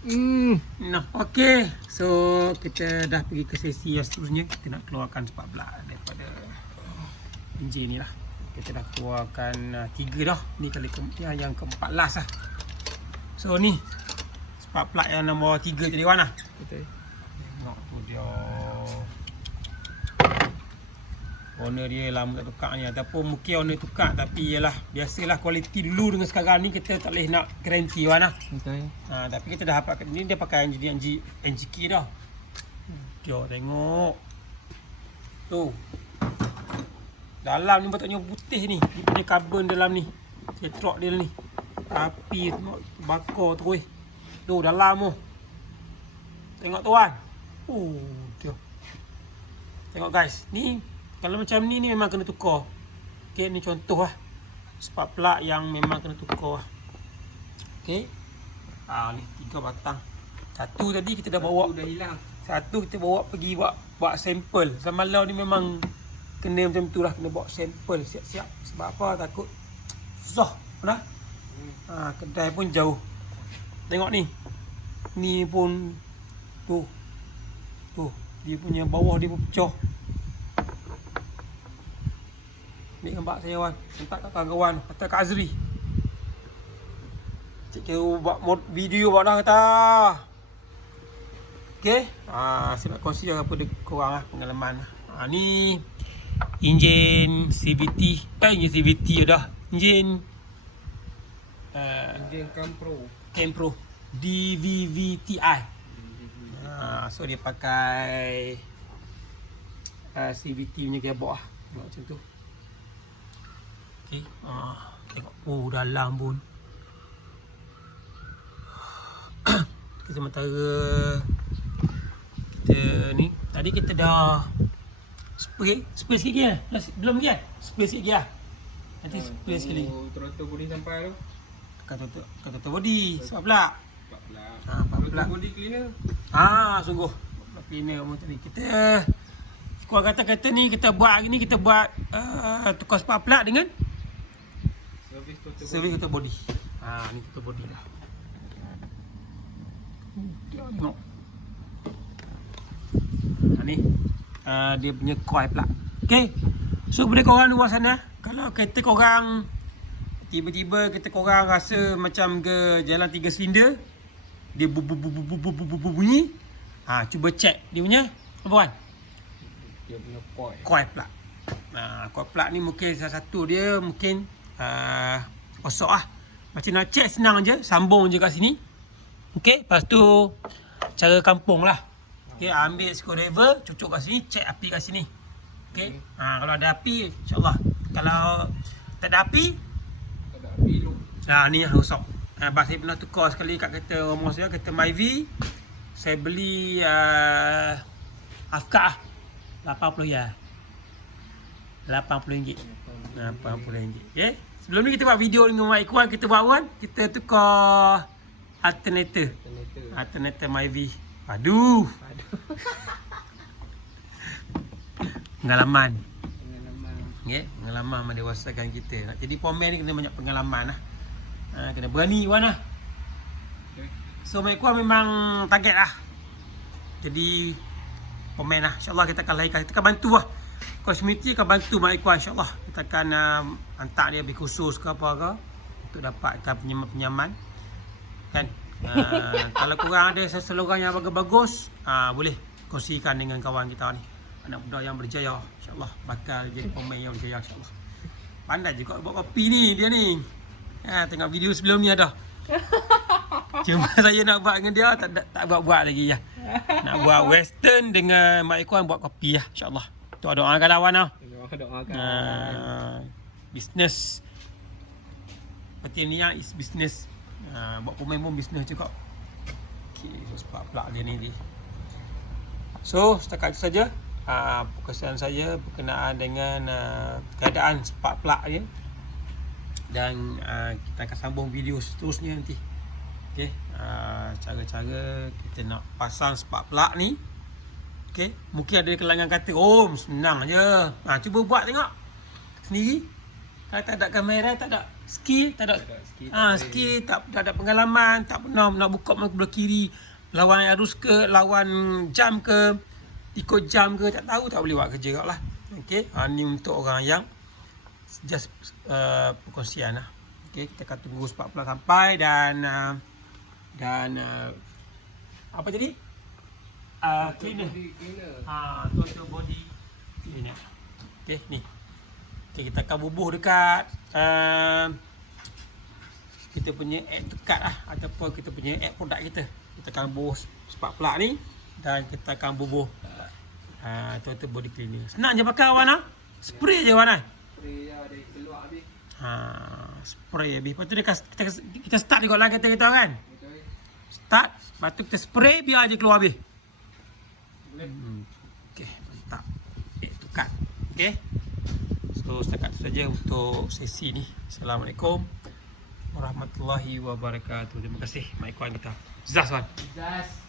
Nah, okey. So, kita dah pergi ke sesi yang seterusnya. Kita nak keluarkan spark plug daripada enjin ni lah. Kita dah keluarkan 3 dah. Ni kali yang keempat last lah. So, ni spark plug yang nombor 3 jadi Wan lah. Betul. Tengok tu dia. Owner dia lama tak tukar ni. Ataupun mungkin owner tukar. Tapi yalah, biasalah kualiti dulu dengan sekarang ni kita tak boleh nak garanti Wan lah. Betul. Tapi kita dah dapat ni, dia pakai NGK dah. Dia tengok. Tu. Dalam ni patutnya putih ni. Dia punya carbon dalam ni. Cetrok dia ni. Tapi tengok bakar terus. Tu dalam tu. Tengok tuan. Dia. Tengok guys. Ni kalau macam ni memang kena tukar. Okey, ni contoh lah. Spark plug yang memang kena tukar lah. Okey. Ni 3 batang. Satu tadi kita dah bawa. Dah hilang. Satu kita bawa pergi buat sampel. Semalam ni memang kena macam tu lah. Kena bawa sampel siap-siap. Sebab apa? Takut susah. Dah? Kedai pun jauh. Tengok ni. Ni pun tu. Dia punya bawah dia pun pecah. Ambil gambar saya Wan. Hantar kat kawan-kawan. Hantar kat Azri. Cik kira buat video buat dah kata. Okay. Saya nak kongsi apa korang lah pengalaman. Ni enjin CVT. Enjin CVT dah. Enjin Campro DVVTI. So dia pakai CVT punya gearbox lah. Tengok macam tu. Okay. Tengok. Dalam pun. Kita sementara kita ni. Tadi kita dah spray sikit lagi lah. Belum lagi lah. Spray sikit lagi lah. Nanti spray sikit lagi. Throttle body sampai tu. Kata body. Sebab pula. Throttle body cleaner. Sungguh. Cleaner pun tadi. Kita kurang kata ni kita buat hari ni kita buat tukar spark plug dengan service total body. Ni total body dah. Tengok. Ni dia punya coil plug. Okey. So kepada korang luar sana, kalau kereta korang tiba-tiba kereta korang rasa macam ke jalan 3 silinder, dia bunyi, cuba check dia punya apa Wan? Dia punya Coil plug. Coil plug ni mungkin salah satu dia mungkin kosong lah. Macam nak check senang je, sambung je kat sini. Okey, lepas tu cara kampung lah. Okey, ambil screwdriver, cucuk kat sini, check api kat sini. Okey. Kalau ada api, insya-Allah. Kalau tak ada api, loop. Ni yang rosak. Saya pernah tukar sekali kat kereta rumah saya, kereta Myvi. Saya beli Afka RM80 ya. RM80. RM80. Okey. Sebelum ni kita buat video dengan Mak Ikwan, kita buat kan? Kita tukar alternator Myvi. Aduh. Pengalaman. Okay? Pengalaman mendewasakan kita. Nak jadi pomen ni kena banyak pengalaman lah. Kena berani Wan lah. So Mak Ikwan memang target lah. Jadi pomen lah. InsyaAllah kita akan lahirkan. Kita akan bantu lah. Community akan bantu Mak Ikwan insyaAllah. Kita akan hantar dia lebih khusus ke apa ke. Untuk dapatkan penyaman. Kan? Kalau korang ada slogan yang bagus-bagus, boleh kongsikan dengan kawan kita ni. Anak budak yang berjaya, insyaAllah bakal jadi pemain yang berjaya insyaAllah. Pandai je buat kopi ni dia ni. Tengok video sebelum ni ada. Cuma saya nak buat dengan dia tak buat lagi ya. Nak buat western dengan Mak Ikwan buat kopi lah insyaAllah. Doakan lawan lah. Business seperti ni yang is business. Buat pemain pun bisnes juga. Okay, so spark plug dia ni. So setakat itu saja perkongsian saya berkenaan dengan keadaan spark plug dia. Dan kita akan sambung video seterusnya nanti. Okay, cara-cara kita nak pasang spark plug ni. Okay, mungkin ada kalangan kata senang je. Cuba buat tengok sendiri. Kalau tak ada kamera, tak ada skill, tak ada Tak ada skill, skill, tak ada pengalaman, tak pernah nak buka belah kiri, lawan arus ke, lawan jam ke, ikut jam ke, tak tahu, tak boleh buat kerja kau lah. Okey, ni untuk orang yang just perkongsian lah. Okey, kita akan tunggu 40 sampai dan apa jadi? Cleaner. Cleaner. Total body cleaner. Okey, ni. Okay, kita akan bubuh dekat kita punya app dekat lah, ataupun kita punya app produk kita. Kita akan bubuh spark plug ni dan kita akan bubuh total body cleaner. Senang je pakai Wan lah. Spray je Wan lah. Spray je dia keluar habis. Spray habis. Lepas tu kita start juga lah kereta kita kan. Betul. Start, lepas tu kita spray biar je keluar habis. Boleh. Okay, mantap. Tukar. Okay. So setakat itu saja untuk sesi ni. Assalamualaikum warahmatullahi wabarakatuh. Terima kasih Mak Ikwan kita. Zaz Wan. Jas.